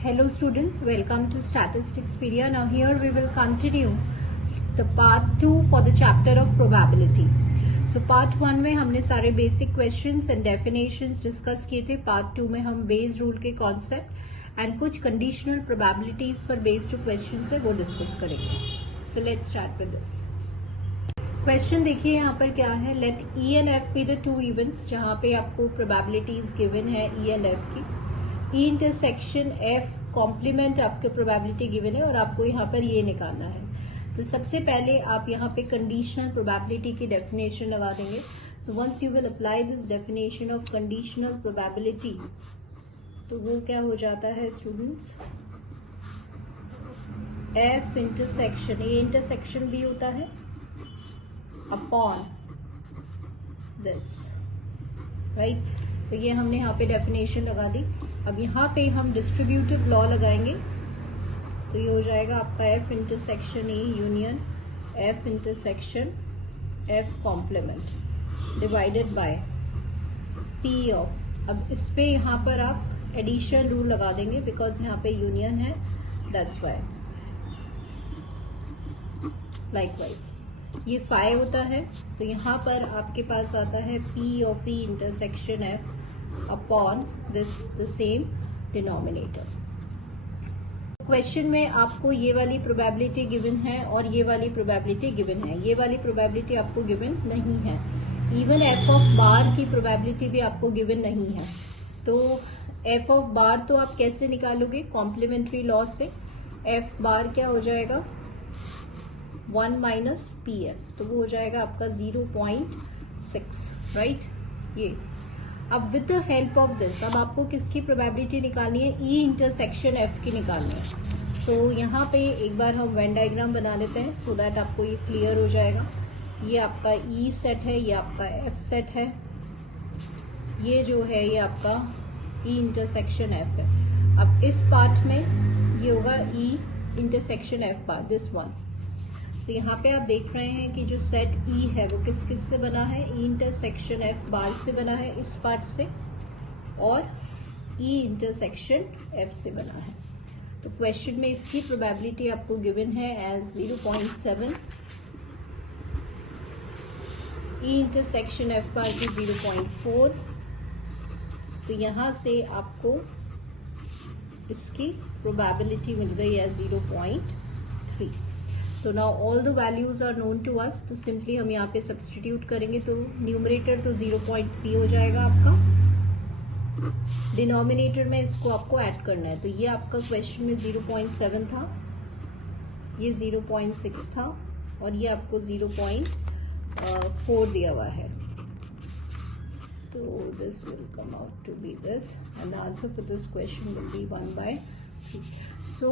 Hello students, welcome to Statisticpedia. Now here we will continue the part 2 for the chapter of probability. So part 1 में हमने सारे basic questions and definitions discuss किए थे. part 2 में हम Bayes rule के concept and कुछ conditional probabilities पर based जो questions है वो discuss करेंगे. So let's start with this. Question देखिए यहाँ पर क्या है. Let E and F be the two events जहाँ पे आपको प्रोबेबिलिटीज गिवन है ई एंड एफ की. ई इंटरसेक्शन एफ कॉम्प्लीमेंट आपके प्रोबेबिलिटी गिवन है और आपको यहाँ पर ये निकालना है. तो सबसे पहले आप यहाँ पे कंडीशनल प्रोबेबिलिटी की डेफिनेशन लगा देंगे. So once you will apply this definition of conditional probability तो वो क्या हो जाता है students, F intersection, A intersection भी होता है अपॉन दिस, राइट. तो ये हमने यहाँ पे डेफिनेशन लगा दी. अब यहाँ पे हम डिस्ट्रीब्यूटिव लॉ लगाएंगे तो ये हो जाएगा आपका F intersection A union F intersection F complement divided by P of. अब इस पे यहाँ पर आप एडिशन रूल लगा देंगे बिकॉज यहाँ पे यूनियन है, दैट्स वाई. लाइकवाइज ये 5 होता है तो यहाँ पर आपके पास आता है P of E intersection F upon this the same denominator. Question में आपको ये वाली प्रोबेबिलिटी गिवन है और ये वाली प्रोबेबिलिटी गिवन है. ये वाली प्रोबेबिलिटी आपको गिवन नहीं है. इवन F ऑफ बार की प्रोबेबिलिटी भी आपको गिवन नहीं है. तो F ऑफ बार तो आप कैसे निकालोगे, कॉम्प्लीमेंट्री लॉ से. F बार क्या हो जाएगा 1 माइनस पी एफ, तो वो हो जाएगा आपका 0.6, राइट. ये अब with the help of this अब आपको किसकी प्रोबेबिलिटी निकालनी है, ई इंटरसेक्शन एफ की निकालनी है. सो यहाँ पे एक बार हम वेन डायग्राम बना लेते हैं सो दैट आपको ये क्लियर हो जाएगा. ये आपका ई सेट है, ये आपका एफ सेट है, ये जो है ये आपका ई इंटरसेक्शन एफ है. अब इस पार्ट में ये होगा ई intersection F bar, this one. तो यहाँ पे आप देख रहे हैं कि जो सेट ई है वो किस किस से बना है, ई इंटरसेक्शन एफ बार से बना है इस पार्ट से, और ई इंटरसेक्शन एफ से बना है. तो क्वेश्चन में इसकी प्रोबेबिलिटी आपको गिवन है as 0.7, E intersection F bar की 0.4. तो यहाँ से आपको इसकी प्रोबेबिलिटी मिल गई है 0.3. So now all the values are known to us. तो सिंपली हम यहाँ पे सब्सटीट्यूट करेंगे तो न्यूमरेटर तो 0.3 हो जाएगा आपका, डिनोमिनेटर में इसको आपको ऐड करना है. तो ये आपका क्वेश्चन में 0.7 था, ये 0.6 था और ये आपको 0.4 दिया हुआ है. तो this will come out to be this and the answer for this question will be 1/3. So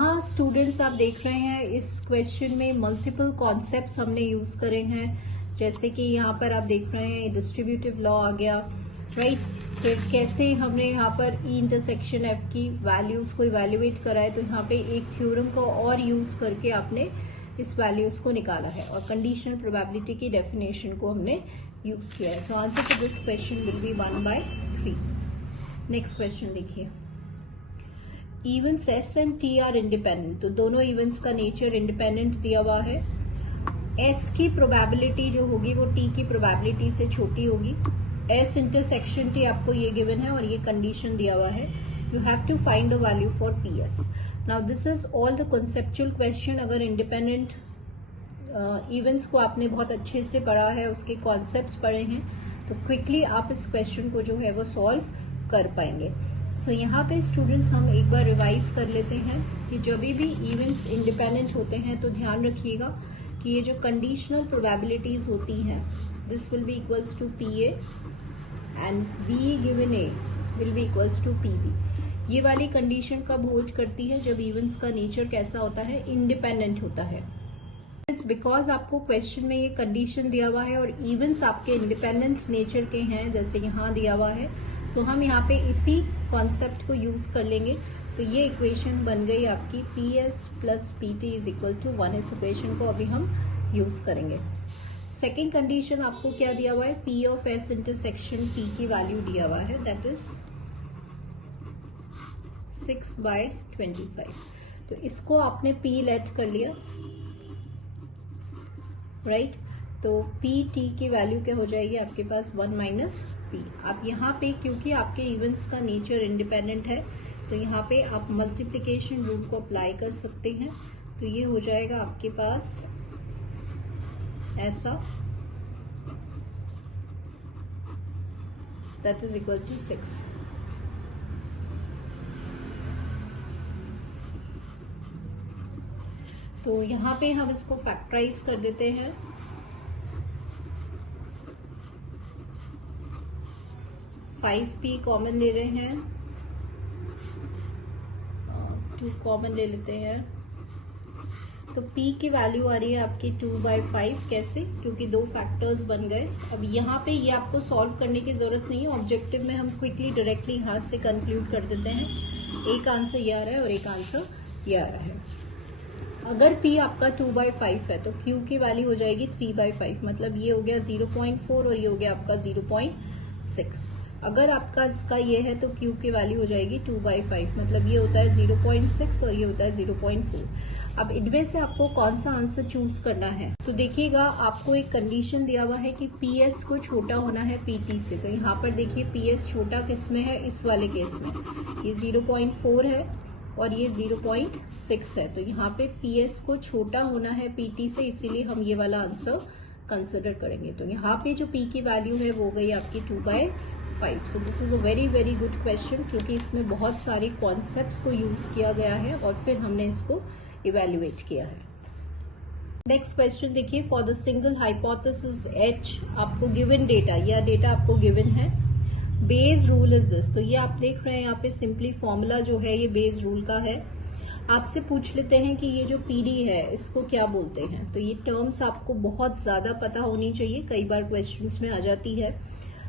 हाँ स्टूडेंट्स, आप देख रहे हैं इस क्वेश्चन में मल्टीपल कॉन्सेप्ट्स हमने यूज करे हैं. जैसे कि यहाँ पर आप देख रहे हैं डिस्ट्रीब्यूटिव लॉ आ गया, राइट. फिर कैसे हमने यहाँ पर ई इंटरसेक्शन एफ की वैल्यूज को इवेल्युएट करा है, तो यहाँ पे एक थ्योरम को और यूज करके आपने इस वैल्यूज को निकाला है और कंडीशनल प्रोबेबिलिटी की डेफिनेशन को हमने यूज किया है. So answer for this question will be 1/3. Next question देखिए. Events S and T are independent. तो दोनों इवेंट्स का नेचर इंडिपेंडेंट दिया हुआ है. एस की प्रोबेबिलिटी जो होगी वो टी की प्रोबेबिलिटी से छोटी होगी. एस इंटरसेक्शन टी आपको ये गिवन है और ये कंडीशन दिया हुआ है. You have to find the value for P S. Now this is all the conceptual question. अगर इंडिपेंडेंट इवेंट्स को आपने बहुत अच्छे से पढ़ा है, उसके कॉन्सेप्ट्स पढ़े हैं, तो क्विकली आप इस क्वेश्चन को जो है वो सॉल्व कर पाएंगे. सो यहाँ पे स्टूडेंट्स हम एक बार रिवाइज कर लेते हैं कि जब भी इवेंट्स इंडिपेंडेंट होते हैं तो ध्यान रखिएगा कि ये जो कंडीशनल प्रोबेबिलिटीज होती हैं this will be equals to P A and B given A will be equals to P B. ये वाली कंडीशन कब होल्ड करती है, जब इवेंट्स का नेचर कैसा होता है, इंडिपेंडेंट होता है. इट्स बिकॉज आपको क्वेश्चन में ये कंडीशन दिया हुआ है और इवेंट्स आपके इंडिपेंडेंट नेचर के हैं जैसे यहाँ दिया हुआ है. सो हम यहाँ पे इसी कॉन्सेप्ट को यूज कर लेंगे. तो ये इक्वेशन बन गई आपकी P S plus P T is equal to 1. इस इक्वेशन को अभी हम यूज करेंगे. सेकेंड कंडीशन आपको क्या दिया हुआ है, P of S intersection P की वैल्यू दिया हुआ है, दैट इज 6/25। तो इसको आपने P लेट कर लिया, राइट। तो पी टी की वैल्यू क्या हो जाएगी आपके पास 1 माइनस पी। आप यहाँ पे क्योंकि आपके इवेंट्स का नेचर इंडिपेंडेंट है तो यहाँ पे आप मल्टीप्लिकेशन रूल को अप्लाई कर सकते हैं। तो ये हो जाएगा आपके पास ऐसा, दैट इज इक्वल टू 6। तो यहाँ पे हम इसको फैक्टराइज कर देते हैं। फाइव पी कॉमन ले रहे हैं, 2 कॉमन ले लेते हैं। तो p की वैल्यू आ रही है आपकी 2/5। कैसे? क्योंकि 2 फैक्टर्स बन गए। अब यहाँ पे ये आपको सॉल्व करने की जरूरत नहीं है, ऑब्जेक्टिव में हम क्विकली डायरेक्टली यहाँ से कंक्लूड कर देते हैं। एक आंसर ये आ रहा है और एक आंसर ये आ रहा है। अगर p आपका 2/5 है तो q की वैल्यू हो जाएगी 3/5, मतलब ये हो गया 0.4 और ये हो गया आपका 0.6। अगर आपका इसका ये है तो q की वैल्यू हो जाएगी 2/5, मतलब ये होता है 0.6 और ये होता है 0.4। अब इनमें से आपको कौन सा आंसर चूज करना है? तो देखिएगा, आपको एक कंडीशन दिया हुआ है कि PS को छोटा होना है PT से। तो यहाँ पर देखिए PS छोटा किस में है? इस वाले केस में ये 0.4 है और ये 0.6 है। तो यहाँ पे PS को छोटा होना है PT से, इसीलिए हम ये वाला आंसर कंसिडर करेंगे। तो यहाँ पे जो P की वैल्यू है वो गई आपकी 2/5। So this is a very very good question, क्योंकि इसमें बहुत सारे कॉन्सेप्ट्स को यूज किया गया है और फिर हमने इसको इवेल्युएट किया है। नेक्स्ट क्वेश्चन देखिए, for the single hypothesis H आपको गिवन डेटा, या डेटा आपको गिवन है, बेस रूल इज दिस। तो ये आप देख रहे हैं यहाँ पे सिंपली फॉर्मूला जो है ये बेस रूल का है। आपसे पूछ लेते हैं कि ये जो PD है इसको क्या बोलते हैं। तो ये टर्म्स आपको बहुत ज्यादा पता होनी चाहिए, कई बार क्वेश्चंस में आ जाती है।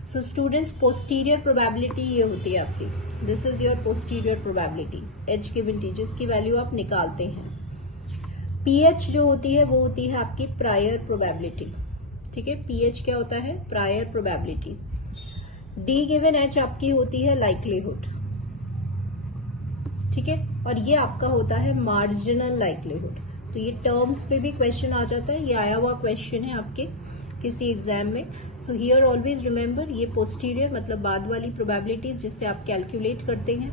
सो स्टूडेंट्स, पोस्टीरियर प्रोबेबिलिटी ये होती है आपकी, this is your posterior probability H given T, जिसकी वैल्यू आप निकालते हैं। PH जो होती है वो होती है आपकी प्रायर प्रोबेबिलिटी, ठीक है। PH क्या होता है? Prior probability. D given H आपकी होती है लाइक्लीहुड, ठीक है, और ये आपका होता है मार्जिनल लाइक्लीहुड। तो ये टर्म्स पे भी क्वेश्चन आ जाता है, ये आया हुआ क्वेश्चन है आपके किसी एग्जाम में। सो हियर ऑलवेज रिमेंबर, ये पोस्टीरियर मतलब बाद वाली प्रोबेबिलिटीज जिससे आप कैलकुलेट करते हैं,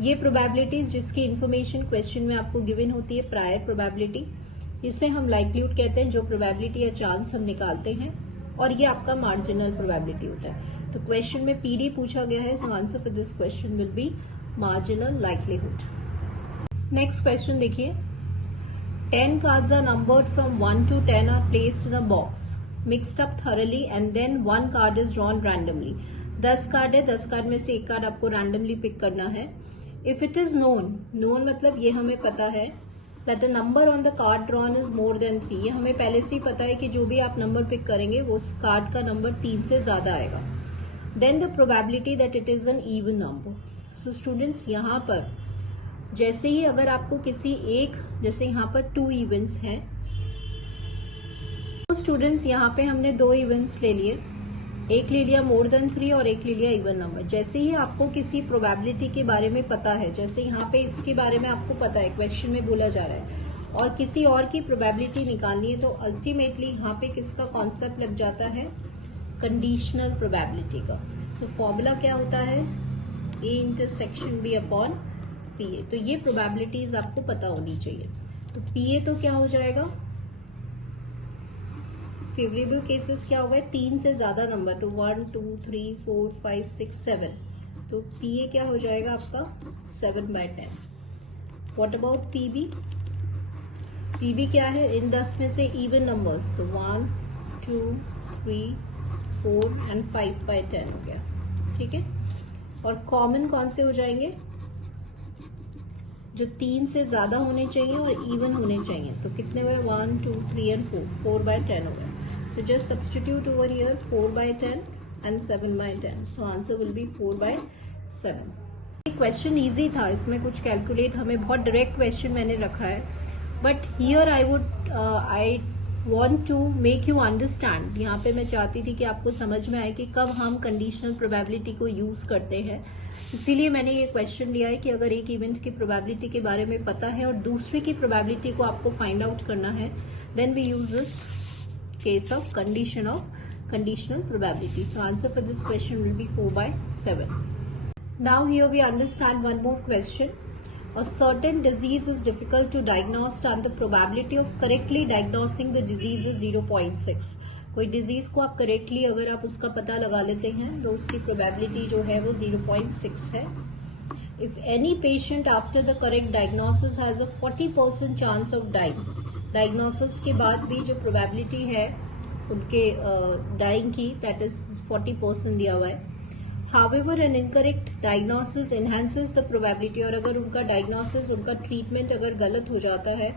ये प्रोबेबिलिटीज जिसकी इंफॉर्मेशन क्वेश्चन में आपको गिवन होती है प्रायर प्रोबेबिलिटी, इसे हम लाइक्लीहुड कहते हैं, जो प्रोबेबिलिटी या चांस हम निकालते हैं, और ये आपका मार्जिनल प्रोबेबिलिटी होता है। तो क्वेश्चन में PD पूछा गया है, so answer for this question will B marginal likelihood. Next question देखिए, 10 cards are numbered from 1 to 10 are placed in a box, mixed up thoroughly, and then 1 card is drawn randomly. 10 card है, 10 card में से एक card आपको randomly pick करना है। If it is known, known मतलब ये हमें पता है, that the number on the card drawn is more than 3, ये हमें पहले से ही पता है कि जो भी आप नंबर पिक करेंगे वो उस कार्ड का नंबर 3 से ज्यादा आएगा। Then the probability that it is an even number. So students, यहाँ पर जैसे ही अगर आपको किसी एक, जैसे यहाँ पर 2 इवेंट्स हैं, तो स्टूडेंट्स यहाँ पे हमने 2 इवेंट्स ले लिए, एक ले लिया मोर देन 3 और एक ले लिया इवन नंबर। जैसे ही आपको किसी प्रोबेबिलिटी के बारे में पता है, जैसे यहाँ पे इसके बारे में आपको पता है, क्वेश्चन में बोला जा रहा है, और किसी और की प्रोबेबिलिटी निकालनी है, तो अल्टीमेटली यहाँ पे किसका कॉन्सेप्ट लग जाता है? कंडीशनल प्रोबेबिलिटी का। सो फॉर्मूला क्या होता है? A intersection B upon PA। तो ये प्रोबेबिलिटीज आपको पता होनी चाहिए। तो PA तो क्या हो जाएगा? फेवरेबल केसेस क्या हुआ है? 3 से ज्यादा नंबर, तो 1 2 3 4 5 6 7, तो PA क्या हो जाएगा आपका? 7/10। What about PB? PB क्या है? इन 10 में से इवन नंबर्स, तो 1 2 3 4 एंड 5/10 हो गया, ठीक है। और कॉमन कौन से हो जाएंगे? जो 3 से ज्यादा होने चाहिए और इवन होने चाहिए। तो कितने हुए? 1 2 3 एंड 4, 4/10 हो गया। So just substitute over here 4/10 and 7/10. So answer will be 4/7. Question easy था, इसमें कुछ कैलकुलेट, हमें बहुत डायरेक्ट क्वेश्चन मैंने रखा है, but here I want to make you understand, यहाँ पे मैं चाहती थी कि आपको समझ में आए कि कब हम कंडीशनल प्रोबेबिलिटी को यूज करते हैं। इसीलिए मैंने ये क्वेश्चन लिया है कि अगर एक इवेंट की प्रोबेबिलिटी के बारे में पता है और दूसरे की प्रोबेबिलिटी को आपको फाइंड आउट करना है, then we use this case of conditional probability. So answer for this question will be 4/7. Now here we understand one more question. A certain disease is difficult to diagnose and the probability of correctly diagnosing the disease is 0.6. कोई disease को आप correctly अगर आप उसका पता लगा लेते हैं तो उसकी प्रोबेबिलिटी जो है वो 0.6 है। If any patient after the correct diagnosis has a 40% chance of dying, diagnosis के बाद भी जो प्रोबेबिलिटी है उनके डाइंग की, दैट इज 40% दिया हुआ है। However, an incorrect diagnosis enhances the probability, और अगर उनका डायग्नोसिस, उनका ट्रीटमेंट अगर गलत हो जाता है,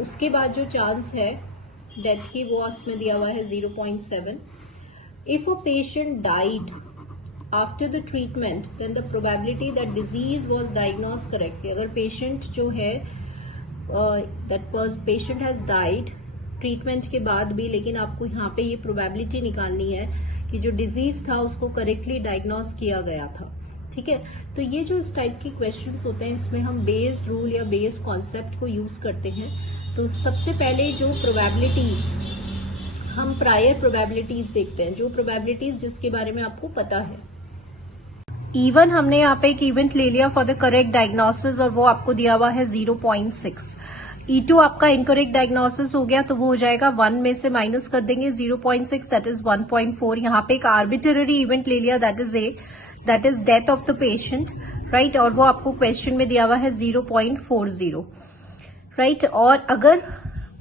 उसके बाद जो चांस है डेथ की वो उसमें दिया हुआ है 0.7. If a patient died after the treatment, then the probability that disease was diagnosed correctly, अगर पेशेंट जो है that patient has died treatment के बाद भी, लेकिन आपको यहाँ पे ये प्रोबेबिलिटी निकालनी है कि जो डिजीज था उसको करेक्टली डायग्नोस किया गया था। ठीक है, तो ये जो इस टाइप के क्वेश्चंस होते हैं इसमें हम बेस रूल या बेस कॉन्सेप्ट को यूज करते हैं। तो सबसे पहले जो प्रोबेबिलिटीज, हम प्रायर प्रोबेबिलिटीज देखते हैं, जो प्रोबेबिलिटीज जिसके बारे में आपको पता है। इवन हमने यहाँ पे एक इवेंट ले लिया फॉर द करेक्ट डायग्नोसिस और वो आपको दिया हुआ है 0.6। E2 आपका इनकरेक्ट डायग्नोसिस हो गया तो वो हो जाएगा 1 में से माइनस कर देंगे 0.6, दैट इज 1.4। यहाँ पे एक आर्बिट्ररी इवेंट ले लिया, that is death of the patient, right, और वो आपको क्वेश्चन में दिया हुआ है 0.40, राइट। और अगर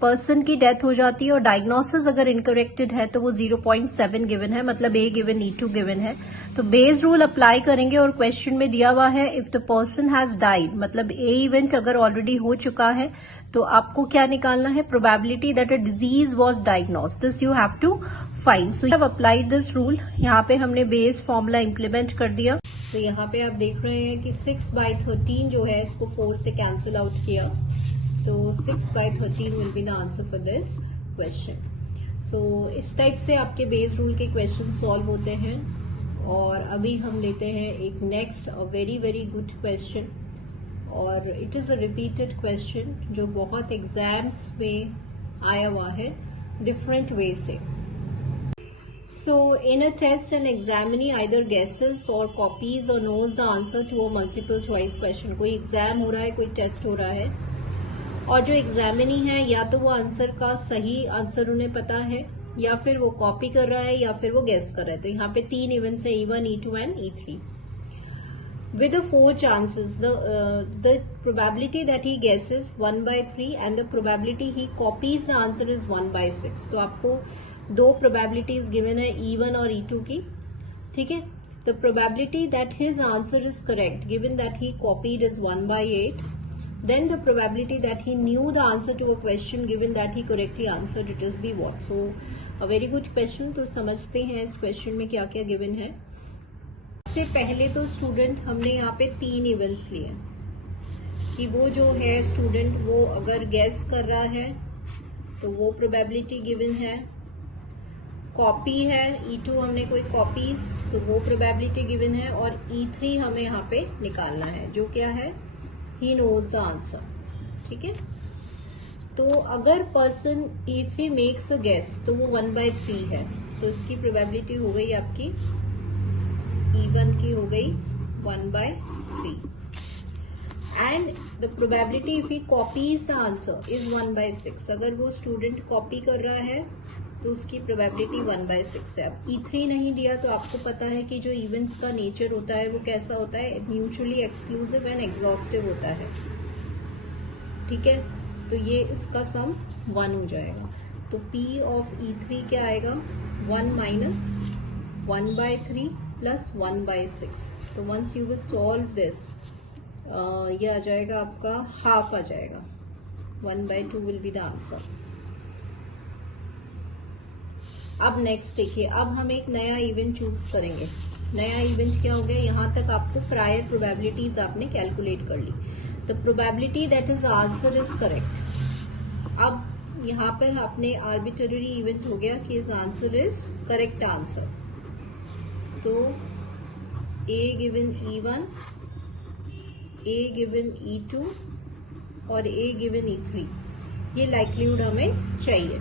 पर्सन की डेथ हो जाती है और डायग्नोसिस अगर इनकरेक्टेड है तो वो 0.7 गिवन है, मतलब ए गिवन E2 गिवन है। तो बेस रूल अप्लाई करेंगे और क्वेश्चन में दिया हुआ है if the person has died, मतलब ए इवेंट अगर ऑलरेडी हो चुका है तो आपको क्या निकालना है, probability that a disease was diagnosed, this you have to find. So you have applied this rule. यहाँ पे हमने बेस फॉर्मूला इंप्लीमेंट कर दिया। तो यहाँ पे आप देख रहे हैं कि 6/13 जो है इसको 4 से कैंसिल आउट किया, तो 6/13 will be the answer for this question. So इस टाइप से आपके बेस रूल के क्वेश्चन सॉल्व होते हैं। और अभी हम लेते हैं एक next very very good question, और it is a repeated question जो बहुत एग्जाम्स में आया हुआ है डिफरेंट वे से। So in a test, an examinee either guesses or copies or knows the answer to a multiple choice question. कोई exam हो रहा है, कोई टेस्ट हो रहा है, और जो एग्जामिनी है या तो वो आंसर का सही आंसर उन्हें पता है, या फिर वो कॉपी कर रहा है, या फिर वो गेस कर रहा है। तो यहाँ पे 3 इवेंट्स है, E1, E2 and E3 with the 4 chances. The probability that he guesses 1/3 and the probability he copies the answer is 1/6. तो आपको 2 probabilities given है E1 और E2 की, ठीक है। The probability that his answer is correct given that he copied is 1/8. Then the probability that he knew the answer to a question given that he correctly answered it is be what? So a very good question. तो समझते हैं इस question में क्या क्या given है। सबसे पहले तो स्टूडेंट हमने यहाँ पे 3 इवेंट्स लिए कि वो जो है स्टूडेंट वो अगर गैस कर रहा है तो वो प्रोबेबिलिटी गिवन है, कॉपी है E2 हमने कोई कॉपीज तो वो प्रोबेबिलिटी गिवन है, और E3 हमें यहाँ पे निकालना है जो क्या है, ही नोज द आंसर। ठीक है, तो अगर person if he makes a guess तो वो 1/3 है, तो इसकी प्रोबेबिलिटी हो गई आपकी E1 की हो गई 1/3, and the probability if he copies the answer is 1/6। अगर वो स्टूडेंट कॉपी कर रहा है तो उसकी प्रोबेबिलिटी 1/6 है। अब E3 नहीं दिया तो आपको पता है कि जो इवेंट्स का नेचर होता है वो कैसा होता है, म्यूचुअली एक्सक्लूसिव एंड एग्जॉस्टिव होता है। ठीक है, तो ये इसका सम 1 हो जाएगा। तो P ऑफ E3 क्या आएगा, 1 माइनस 1/3 प्लस 1/6। तो once you will solve this ये आ जाएगा आपका हाफ आ जाएगा, 1/2 विल बी द आंसर। अब नेक्स्ट देखिए, अब हम एक नया इवेंट चूज करेंगे। नया इवेंट क्या हो गया, यहाँ तक आपको प्रायर प्रोबेबिलिटीज आपने कैलकुलेट कर ली। The probability that is answer is correct. अब यहाँ पर आपने आर्बिट्ररी इवेंट हो गया कि इस आंसर इज करेक्ट आंसर। तो A given E1, A given E2 और A गिवन E3, ये लाइक्लीहुड हमें चाहिए।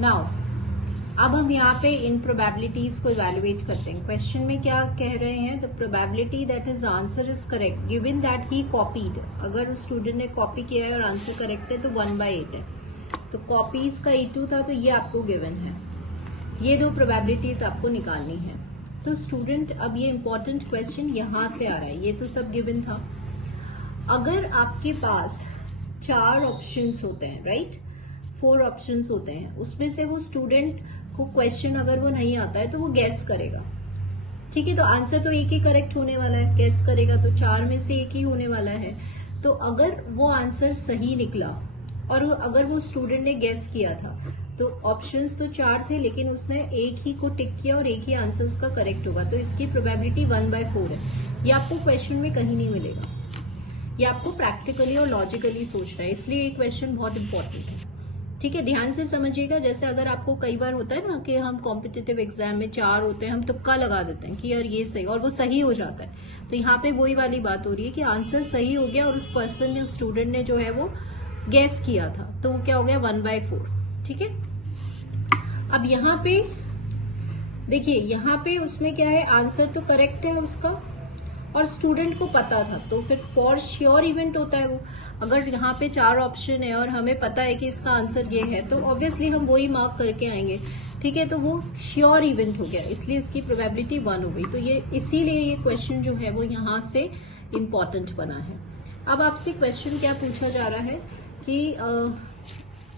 नाउ अब हम यहाँ पे इन प्रोबेबिलिटीज को इवेलुएट करते हैं। क्वेश्चन में क्या कह रहे हैं, the probability that his answer is correct given that he copied, अगर उस स्टूडेंट ने कॉपी किया है और आंसर करेक्ट है तो 1/8 है। तो कॉपीज का E2 था, तो ये आपको गिवन है। ये दो प्रोबेबिलिटीज आपको निकालनी है। तो स्टूडेंट अब ये इंपॉर्टेंट क्वेश्चन यहाँ से आ रहा है, ये तो सब गिवन था। अगर आपके पास 4 ऑप्शंस होते हैं, राइट, 4 ऑप्शंस होते हैं, उसमें से वो स्टूडेंट को क्वेश्चन अगर वो नहीं आता है तो वो गैस करेगा, ठीक है। तो आंसर तो एक ही करेक्ट होने वाला है, गैस करेगा तो 4 में से एक ही होने वाला है। तो अगर वो आंसर सही निकला और अगर वो स्टूडेंट ने गैस किया था, तो ऑप्शंस तो 4 थे लेकिन उसने एक ही को टिक किया और एक ही आंसर उसका करेक्ट होगा, तो इसकी प्रोबेबिलिटी 1/4 है। ये आपको क्वेश्चन में कहीं नहीं मिलेगा, ये आपको प्रैक्टिकली और लॉजिकली सोचना है, इसलिए ये क्वेश्चन बहुत इंपॉर्टेंट है, ठीक है। ध्यान से समझिएगा। जैसे अगर आपको कई बार होता है ना कि हम कॉम्पिटिटिव एग्जाम में 4 होते हैं, हम तुक्का लगा देते हैं कि यार ये सही, और वो सही हो जाता है। तो यहाँ पे वही वाली बात हो रही है कि आंसर सही हो गया और उस पर्सन ने, स्टूडेंट ने जो है वो गैस किया था, तो वो क्या हो गया 1/4, ठीक है। अब यहाँ पे देखिए, यहाँ पे उसमें क्या है, आंसर तो करेक्ट है उसका और स्टूडेंट को पता था, तो फिर फॉर श्योर इवेंट होता है वो। अगर यहाँ पे 4 ऑप्शन है और हमें पता है कि इसका आंसर ये है, तो ऑब्वियसली हम वही मार्क करके आएंगे, ठीक है। तो वो श्योर इवेंट हो गया, इसलिए इसकी प्रोबेबिलिटी 1 हो गई। तो ये इसीलिए ये क्वेश्चन जो है वो यहाँ से इम्पॉर्टेंट बना है। अब आपसे क्वेश्चन क्या पूछा जा रहा है कि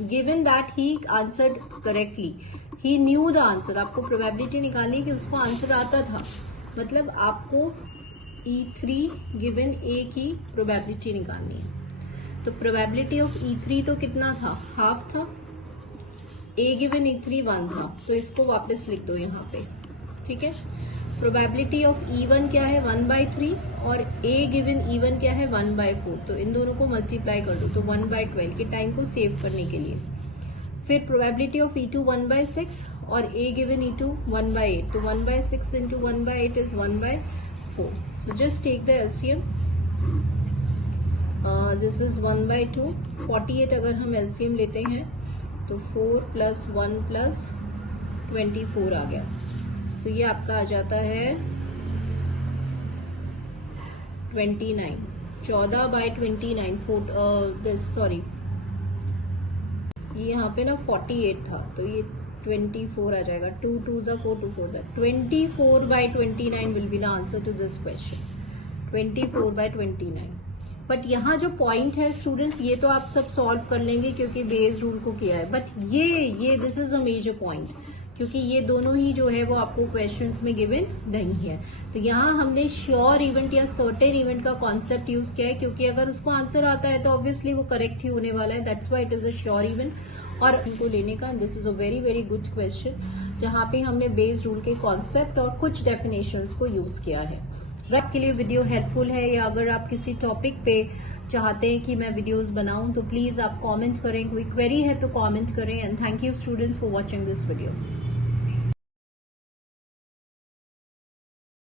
given that he answered correctly, he new the answer, आपको प्रोबेबिलिटी निकालनी है कि उसको आंसर आता था, मतलब आपको E3 गिवन A की प्रोबेबिलिटी निकालनी है। तो प्रोबेबिलिटी ऑफ E3 तो कितना था, हाफ था। A गिवन E3 1 था, तो इसको वापस लिख दो यहाँ पे, ठीक है। प्रोबेबिलिटी ऑफ E1 क्या है 1/3 और A गिवन E1 क्या है 1/4, तो इन दोनों को मल्टीप्लाई कर दो, तो 1/12 के टाइम को सेव करने के लिए। फिर प्रोबेबिलिटी ऑफ E2 1/6 और A गिवन E2 1/8, तो 1/6 into 1/8 is 1/4। So just take the LCM. This is 1/2, 48 अगर हम LCM लेते हैं तो 4 + 1 + 24 आ गया। So ये आपका आ जाता है 29, 14/29, सॉरी ये यहाँ पे ना 48 था, तो ये 24 आ जाएगा। 2 2s are 4, 2 4s are 24/29 will be the answer to this question, 24/29। But यहाँ जो पॉइंट है स्टूडेंट्स, ये तो आप सब सॉल्व कर लेंगे क्योंकि बेस रूल को किया है, बट ये this is a major point, क्योंकि ये दोनों ही जो है वो आपको क्वेश्चंस में गिवन नहीं है। तो यहाँ हमने श्योर इवेंट या सर्टेन इवेंट का कॉन्सेप्ट यूज किया है, क्योंकि अगर उसको आंसर आता है तो ऑब्वियसली वो करेक्ट ही होने वाला है, that's why it is a sure event. और इनको लेने का this is a very very good question, जहाँ पे हमने बेस रूल के कॉन्सेप्ट और कुछ डेफिनेशंस को यूज किया है। आपके लिए वीडियो हेल्पफुल है, या अगर आप किसी टॉपिक पे चाहते हैं कि मैं वीडियोस बनाऊं तो प्लीज आप कमेंट करें, कोई क्वेरी है तो कमेंट करें। And thank you students for watching this video.